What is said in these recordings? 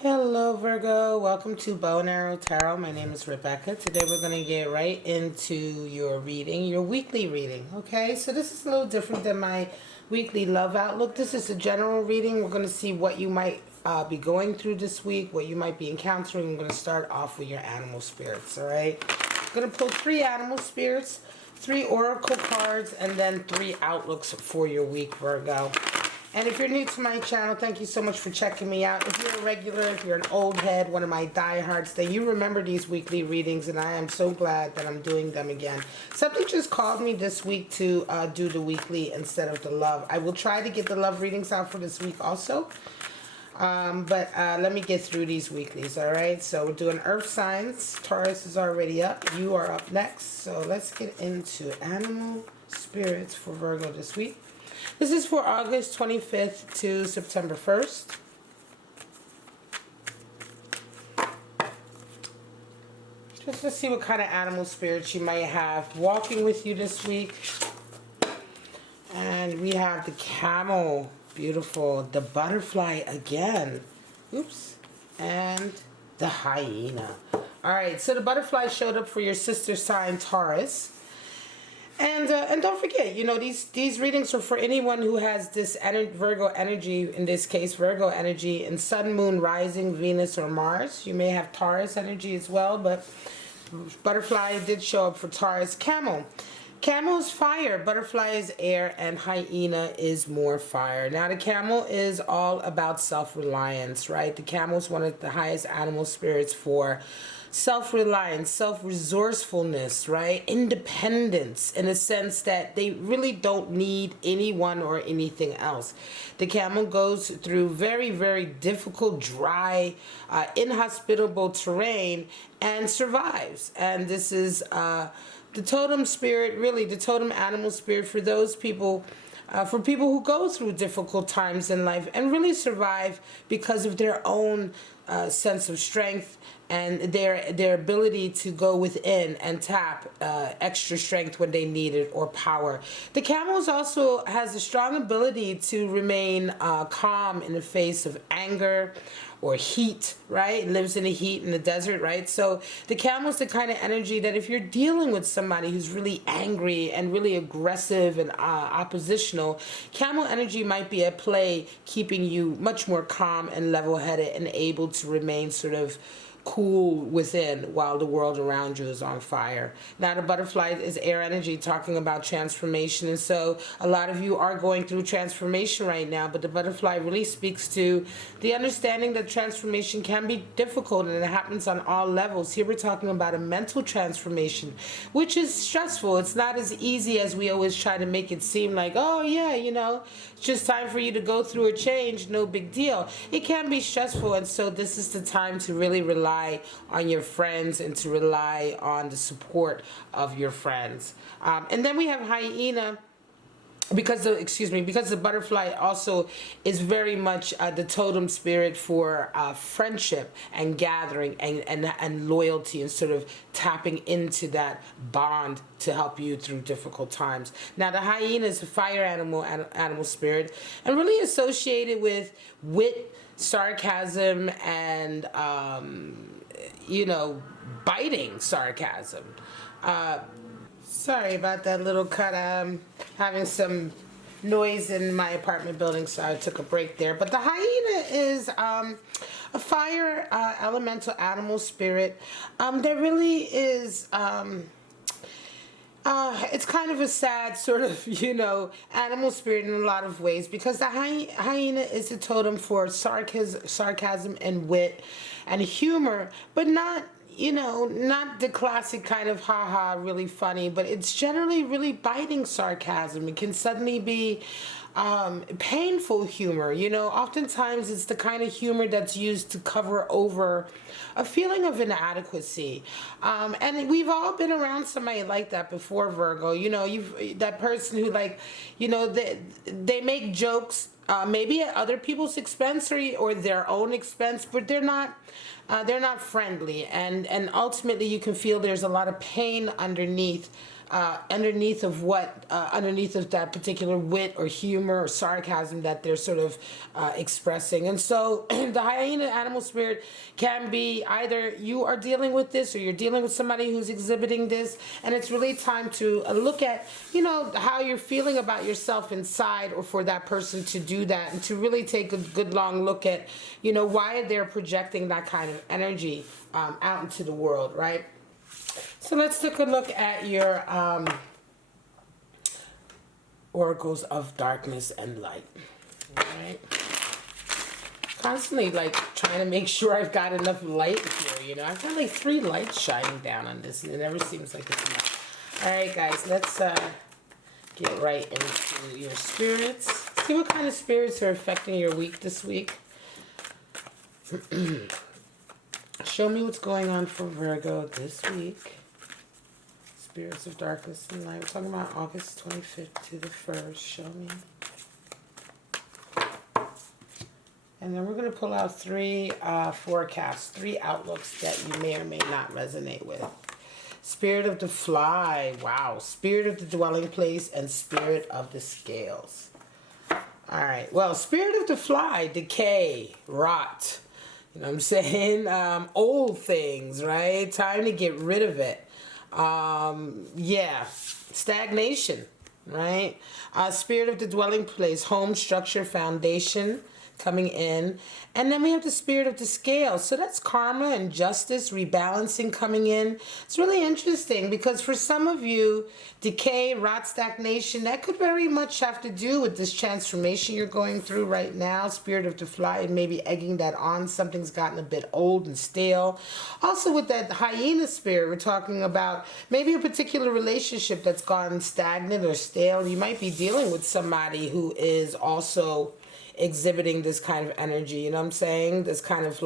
Hello Virgo, welcome to Bow and Arrow Tarot. My name is Rebecca. Today we're going to get right into your reading, your weekly reading, okay? So this is a little different than my weekly love outlook. This is a general reading. We're going to see what you might be going through this week, what you might be encountering. I'm going to start off with your animal spirits, all right? I'm going to pull 3 animal spirits, 3 oracle cards, and then 3 outlooks for your week, Virgo. And if you're new to my channel, thank you so much for checking me out. If you're a regular, if you're an old head, one of my diehards, then you remember these weekly readings, and I am so glad that I'm doing them again. Something just called me this week to do the weekly instead of the love. I will try to get the love readings out for this week also. But let me get through these weeklies, all right? So we're doing earth signs. Taurus is already up. You are up next. So let's get into animal spirits for Virgo this week. This is for August 25th to September 1st. Just to see what kind of animal spirits you might have walking with you this week. And we have the camel, beautiful. The butterfly again. Oops. And the hyena. All right, so the butterfly showed up for your sister sign, Taurus. And don't forget, you know, these readings are for anyone who has this Virgo energy, in this case, Virgo energy, in Sun, Moon, Rising, Venus, or Mars. You may have Taurus energy as well, but butterfly did show up for Taurus. Camel. Camel is fire, butterfly is air, and hyena is more fire. Now, the camel is all about self-reliance, right? The camel is one of the highest animal spirits for self-reliance, self-resourcefulness, right? Independence, in a sense that they really don't need anyone or anything else. The camel goes through very, very difficult, dry, inhospitable terrain and survives. And this is the totem spirit, really the totem animal spirit for those people, for people who go through difficult times in life and really survive because of their own sense of strength and their ability to go within and tap extra strength when they need it, or power. The camels also has a strong ability to remain calm in the face of anger or heat, right? It lives in the heat in the desert, right? So the camel is the kind of energy that if you're dealing with somebody who's really angry and really aggressive and oppositional, camel energy might be at play, keeping you much more calm and level-headed and able to remain sort of cool within while the world around you is on fire. Now, the butterfly is air energy, talking about transformation, and so a lot of you are going through transformation right now, but the butterfly really speaks to the understanding that transformation can be difficult and it happens on all levels. Here we're talking about a mental transformation, which is stressful. It's not as easy as we always try to make it seem, like, oh yeah, you know, it's just time for you to go through a change, no big deal. It can be stressful, and so this is the time to really rely on your friends and to rely on the support of your friends. And then we have hyena, because the butterfly also is very much the totem spirit for friendship and gathering and loyalty, and sort of tapping into that bond to help you through difficult times. Now, the hyena is a fire animal spirit, and really associated with wit, sarcasm, and you know, biting sarcasm. Sorry about that little cut. I'm having some noise in my apartment building, so I took a break there. But the hyena is a fire elemental animal spirit. There really is it's kind of a sad sort of, you know, animal spirit in a lot of ways, because the hyena is a totem for sarcasm and wit and humor, but not, you know, not the classic kind of haha, really funny, but it's generally really biting sarcasm. It can suddenly be painful humor. You know, oftentimes it's the kind of humor that's used to cover over a feeling of inadequacy. And we've all been around somebody like that before, Virgo. You know, that person who, like, you know, they make jokes maybe at other people's expense or their own expense, but they're not friendly, and ultimately you can feel there's a lot of pain underneath. Underneath of that particular wit or humor or sarcasm that they're sort of expressing. And so the hyena animal spirit can be either you are dealing with this or you're dealing with somebody who's exhibiting this, and it's really time to look at, how you're feeling about yourself inside, or for that person to do that, and to really take a good long look at, why they're projecting that kind of energy out into the world, right? So let's take a look at your oracles of darkness and light. All right. Constantly trying to make sure I've got enough light here. I've got 3 lights shining down on this, and it never seems like it's enough. All right, guys, let's get right into your spirits. See what kind of spirits are affecting your week this week. Show me what's going on for Virgo this week. Spirits of darkness and light. We're talking about August 25th to the 1st. Show me. And then we're going to pull out 3 forecasts, 3 outlooks that you may or may not resonate with. Spirit of the fly. Wow. Spirit of the dwelling place and spirit of the scales. All right. Well, spirit of the fly, decay, rot. You know what I'm saying? Old things, right? Time to get rid of it. Yeah, stagnation, right? Spirit of the dwelling place, home, structure, foundation coming in. And then we have the spirit of the scale. So that's karma and justice, rebalancing coming in. It's really interesting because for some of you, decay, rot, stagnation, that could very much have to do with this transformation you're going through right now. Spirit of the fly, and maybe egging that on. Something's gotten a bit old and stale. Also with that hyena spirit, we're talking about maybe a particular relationship that's gone stagnant or stale. You might be dealing with somebody who is also exhibiting this kind of energy, you know what I'm saying? This kind of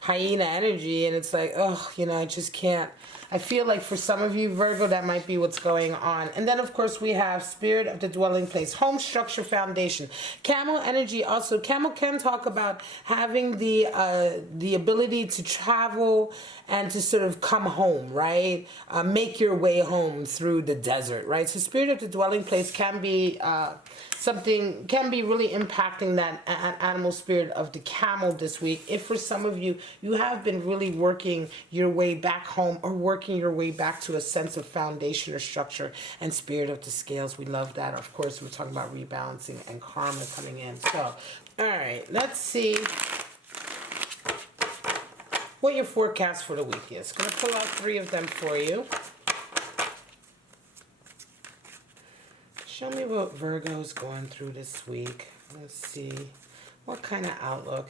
hyena energy, and it's I just can't. I feel like for some of you, Virgo, that might be what's going on. And then, of course, we have spirit of the dwelling place, home, structure, foundation. Camel energy also. Camel can talk about having the ability to travel and to sort of come home, right? Make your way home through the desert, right? So spirit of the dwelling place can be can be really impacting that animal spirit of the camel this week. If for some of you, you have been really working your way back home or working your way back to a sense of foundation or structure, and spirit of the scales, we love that. Of course, we're talking about rebalancing and karma coming in. So, all right, let's see what your forecast for the week is. I'm going to pull out 3 of them for you. Show me what Virgo's going through this week. Let's see. What kind of outlook?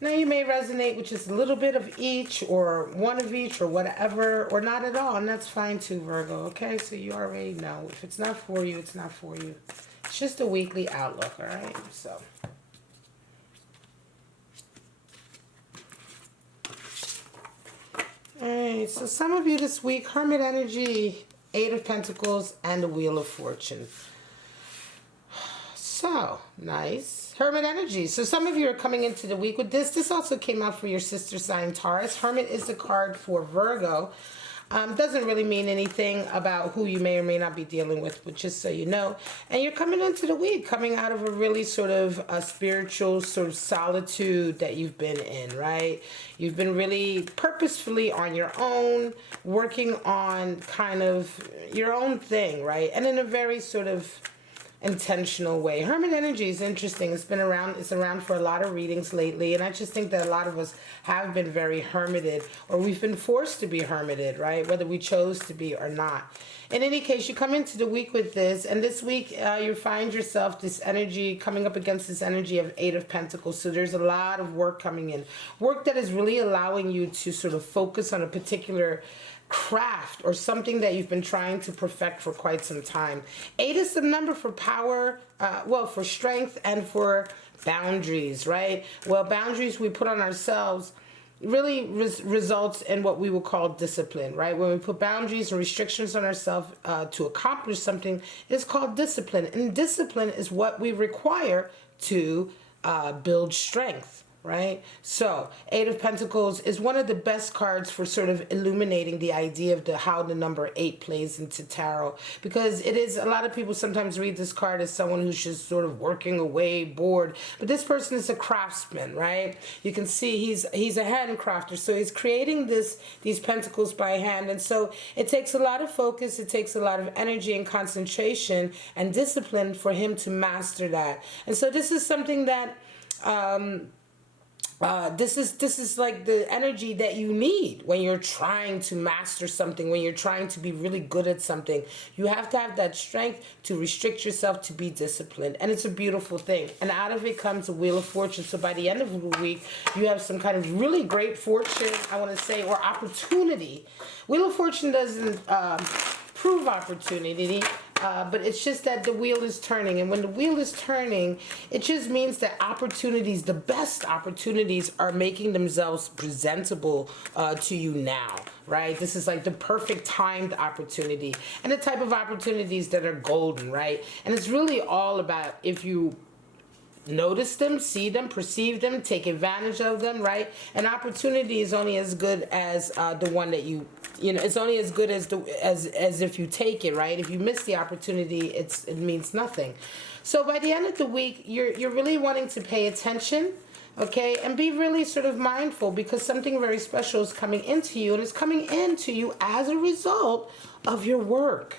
Now you may resonate with just a little bit of each, or one of each, or whatever, or not at all, and that's fine too, Virgo. Okay, so you already know. If it's not for you, it's not for you. It's just a weekly outlook, all right? So. All right, so some of you this week, Hermit energy, 8 of Pentacles, and the Wheel of Fortune. So, nice. Hermit energy. So some of you are coming into the week with this. This also came out for your sister sign, Taurus. Hermit is the card for Virgo. Doesn't really mean anything about who you may or may not be dealing with, but just so you know. And you're coming into the week, coming out of a really sort of a spiritual sort of solitude that you've been in, right? You've been really purposefully on your own, working on kind of your own thing, right? And in a very sort of intentional way. Hermit energy is interesting. It's around for a lot of readings lately, and I just think that a lot of us have been very hermited, or we've been forced to be hermited, right? Whether we chose to be or not. In any case, you come into the week with this, and this week you find yourself this energy coming up against this energy of 8 of Pentacles. So there's a lot of work coming in. Work that is really allowing you to sort of focus on a particular craft or something that you've been trying to perfect for quite some time. 8 is the number for power, for strength and for boundaries, right? Well, boundaries we put on ourselves really results in what we would call discipline, right? When we put boundaries and restrictions on ourselves to accomplish something, it's called discipline. And discipline is what we require to build strength, right? So, Eight of Pentacles is one of the best cards for sort of illuminating the idea of how the number 8 plays into tarot, because it is, a lot of people sometimes read this card as someone who's just sort of working away, bored, but this person is a craftsman, right? You can see he's a handcrafter, so he's creating these pentacles by hand, and so it takes a lot of focus, it takes a lot of energy and concentration and discipline for him to master that. And so this is something that this is like the energy that you need when you're trying to master something, when you're trying to be really good at something. You have to have that strength to restrict yourself, to be disciplined, and it's a beautiful thing. And out of it comes a Wheel of Fortune. So by the end of the week, you have some kind of really great fortune, I want to say, or opportunity. Wheel of Fortune doesn't prove opportunity, but it's just that the wheel is turning, and when the wheel is turning, it just means that opportunities, the best opportunities, are making themselves presentable to you now, right? This is like the perfect timed opportunity, and the type of opportunities that are golden, right? And it's really all about, if you notice them, see them, perceive them, take advantage of them, right? An opportunity is only as good as the one that you know, it's only as good as as if you take it, right? If you miss the opportunity, it means nothing. So by the end of the week, you're really wanting to pay attention, okay, and be really sort of mindful, because something very special is coming into you, and it's coming into you as a result of your work.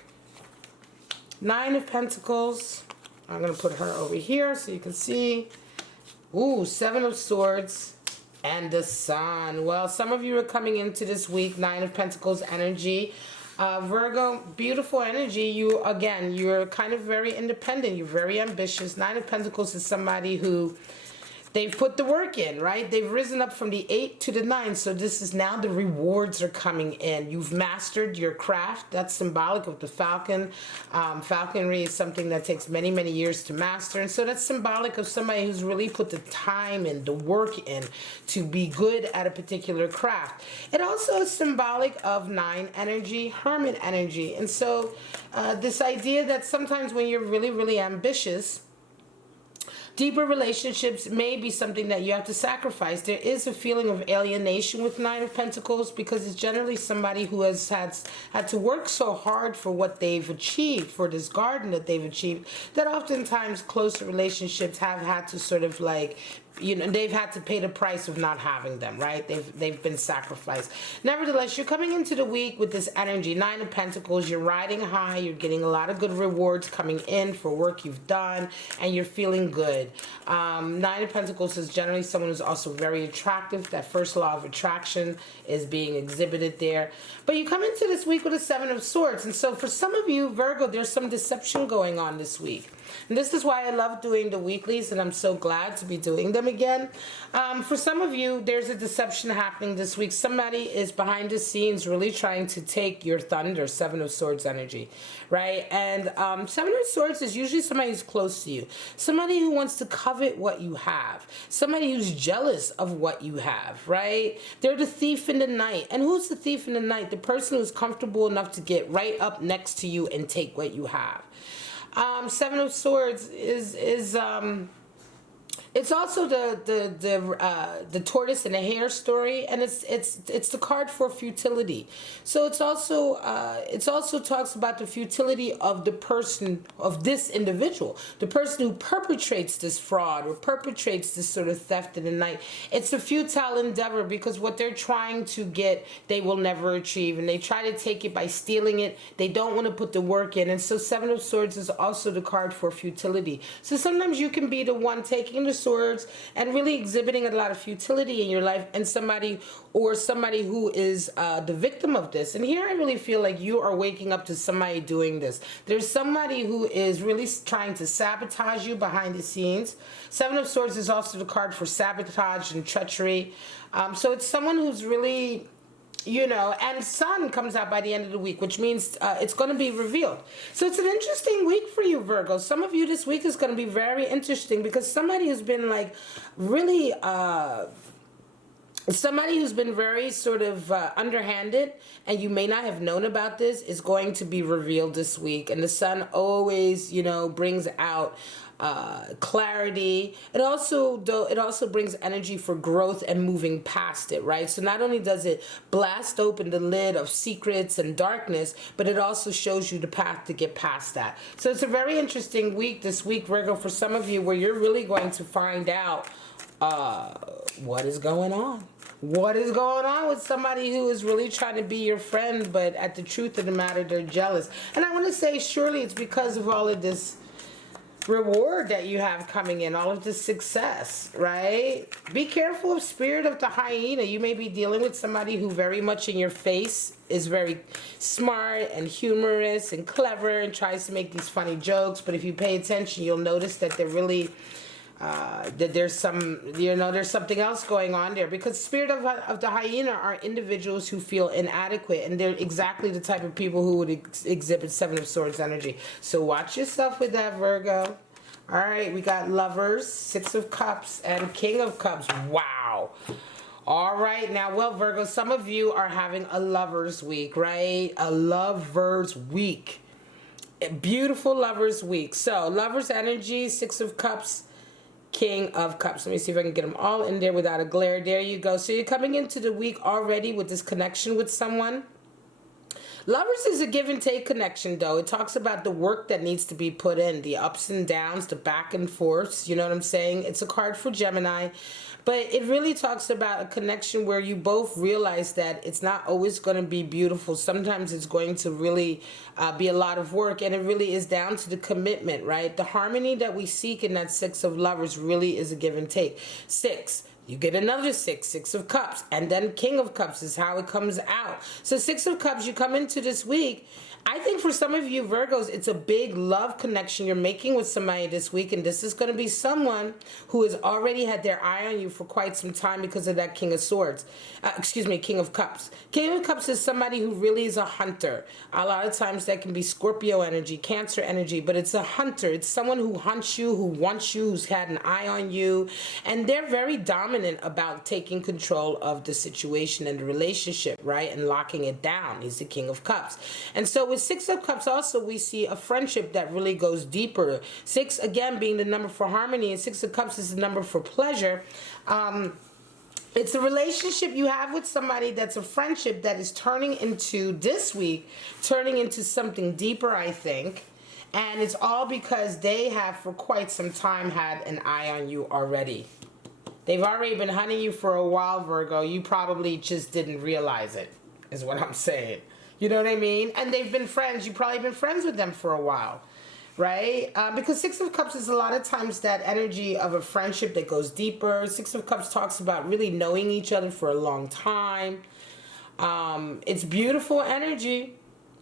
Nine of Pentacles. I'm going to put her over here so you can see. Ooh, Seven of Swords and the Sun. Well, some of you are coming into this week, Nine of Pentacles energy. Virgo, beautiful energy. You're kind of very independent. You're very ambitious. Nine of Pentacles is somebody who, they've put the work in, right? They've risen up from the 8 to the 9. So this is now the rewards are coming in. You've mastered your craft. That's symbolic of the falcon. Falconry is something that takes many, many years to master. And so that's symbolic of somebody who's really put the time in, the work in, to be good at a particular craft. It also is symbolic of 9 energy, Hermit energy. And so this idea that sometimes when you're really, really ambitious, deeper relationships may be something that you have to sacrifice. There is a feeling of alienation with Nine of Pentacles, because it's generally somebody who has had to work so hard for what they've achieved, for this garden that they've achieved, that oftentimes closer relationships have had to sort of like, you know, they've had to pay the price of not having them, right? They've been sacrificed. Nevertheless, you're coming into the week with this energy, Nine of Pentacles. You're riding high. You're getting a lot of good rewards coming in for work you've done, and you're feeling good. Nine of Pentacles is generally someone who's also very attractive. That first law of attraction is being exhibited there. But you come into this week with a Seven of Swords, and so for some of you, Virgo, there's some deception going on this week. And this is why I love doing the weeklies, and I'm so glad to be doing them again. For some of you, there's a deception happening this week. Somebody is behind the scenes really trying to take your thunder, Seven of Swords energy, right? And Seven of Swords is usually somebody who's close to you, somebody who wants to covet what you have, somebody who's jealous of what you have, right? They're the thief in the night. And who's the thief in the night? The person who's comfortable enough to get right up next to you and take what you have. Seven of Swords is it's also the tortoise and the hare story, and it's the card for futility. So it also talks about the futility of the person, of this individual, the person who perpetrates this fraud or perpetrates this sort of theft in the night. It's a futile endeavor, because what they're trying to get, they will never achieve, and they try to take it by stealing it. They don't want to put the work in, and so Seven of Swords is also the card for futility. So sometimes you can be the one taking the swords and really exhibiting a lot of futility in your life, and somebody who is the victim of this. And here I really feel like you are waking up to somebody doing this. There's somebody who is really trying to sabotage you behind the scenes. Seven of Swords is also the card for sabotage and treachery. So it's someone who's really, you know, and Sun comes out by the end of the week, which means it's going to be revealed. So it's an interesting week for you, Virgo. Some of you this week is going to be very interesting, because somebody has been like really somebody who's been very sort of underhanded, and you may not have known about this, is going to be revealed this week. And the sun always, you know, brings out clarity. It also brings energy for growth and moving past it, right? So not only does it blast open the lid of secrets and darkness, but it also shows you the path to get past that. So it's a very interesting week this week, Virgo, for some of you, where you're really going to find out what is going on. What is going on with somebody who is really trying to be your friend, but at the truth of the matter, they're jealous. And I want to say, surely it's because of all of this reward that you have coming in, all of this success, right? Be careful of spirit of the hyena. You may be dealing with somebody who very much in your face is very smart and humorous and clever and tries to make these funny jokes. But if you pay attention, you'll notice that they're really that there's some, you know, there's something else going on there, because spirit of the hyena are individuals who feel inadequate, and they're exactly the type of people who would exhibit Seven of Swords energy. So watch yourself with that, Virgo. All right, we got Lovers, Six of Cups, and King of Cups. Wow. All right, now, well, Virgo, some of you are having a Lovers week, right? A Lovers week. A beautiful Lovers week. So Lovers energy, Six of Cups, King of Cups. Let me see if I can get them all in there without a glare. There you go. So you're coming into the week already with this connection with someone. Lovers is a give and take connection, though. It talks about the work that needs to be put in, the ups and downs, the back and forths. You know what I'm saying? It's a card for Gemini. But it really talks about a connection where you both realize that it's not always going to be beautiful. Sometimes it's going to really be a lot of work, and it really is down to the commitment, right? The harmony that we seek in that Six of Lovers really is a give and take. Six. You get another six, Six of Cups, and then King of Cups is how it comes out. So Six of Cups, you come into this week. I think for some of you Virgos, it's a big love connection you're making with somebody this week, and this is going to be someone who has already had their eye on you for quite some time because of that King of Swords. King of Cups. King of Cups is somebody who really is a hunter. A lot of times that can be Scorpio energy, Cancer energy, but it's a hunter. It's someone who hunts you, who wants you, who's had an eye on you, and they're very dominant about taking control of the situation and the relationship, right, and locking it down. He's the King of Cups. And so with Six of Cups also, we see a friendship that really goes deeper. Six, again, being the number for harmony, and Six of Cups is the number for pleasure. It's a relationship you have with somebody that's a friendship that is turning into, this week, turning into something deeper, I think. And it's all because they have for quite some time had an eye on you already. They've already been hunting you for a while, Virgo. You probably just didn't realize it, is what I'm saying. You know what I mean? And they've been friends. You've probably been friends with them for a while, right? Because Six of Cups is a lot of times that energy of a friendship that goes deeper. Six of Cups talks about really knowing each other for a long time. It's beautiful energy.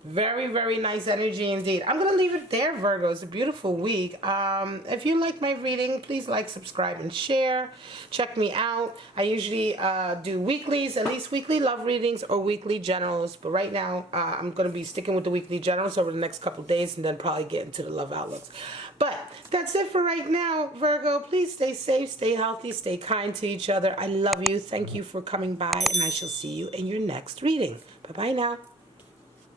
Very, very nice energy indeed. I'm going to leave it there, Virgo. It's a beautiful week. If you like my reading, please like, subscribe, and share. Check me out. I usually do weeklies, at least weekly love readings or weekly generals. But right now, I'm going to be sticking with the weekly generals over the next couple days, and then probably get into the love outlooks. But that's it for right now, Virgo. Please stay safe, stay healthy, stay kind to each other. I love you. Thank you for coming by, and I shall see you in your next reading. Bye-bye now.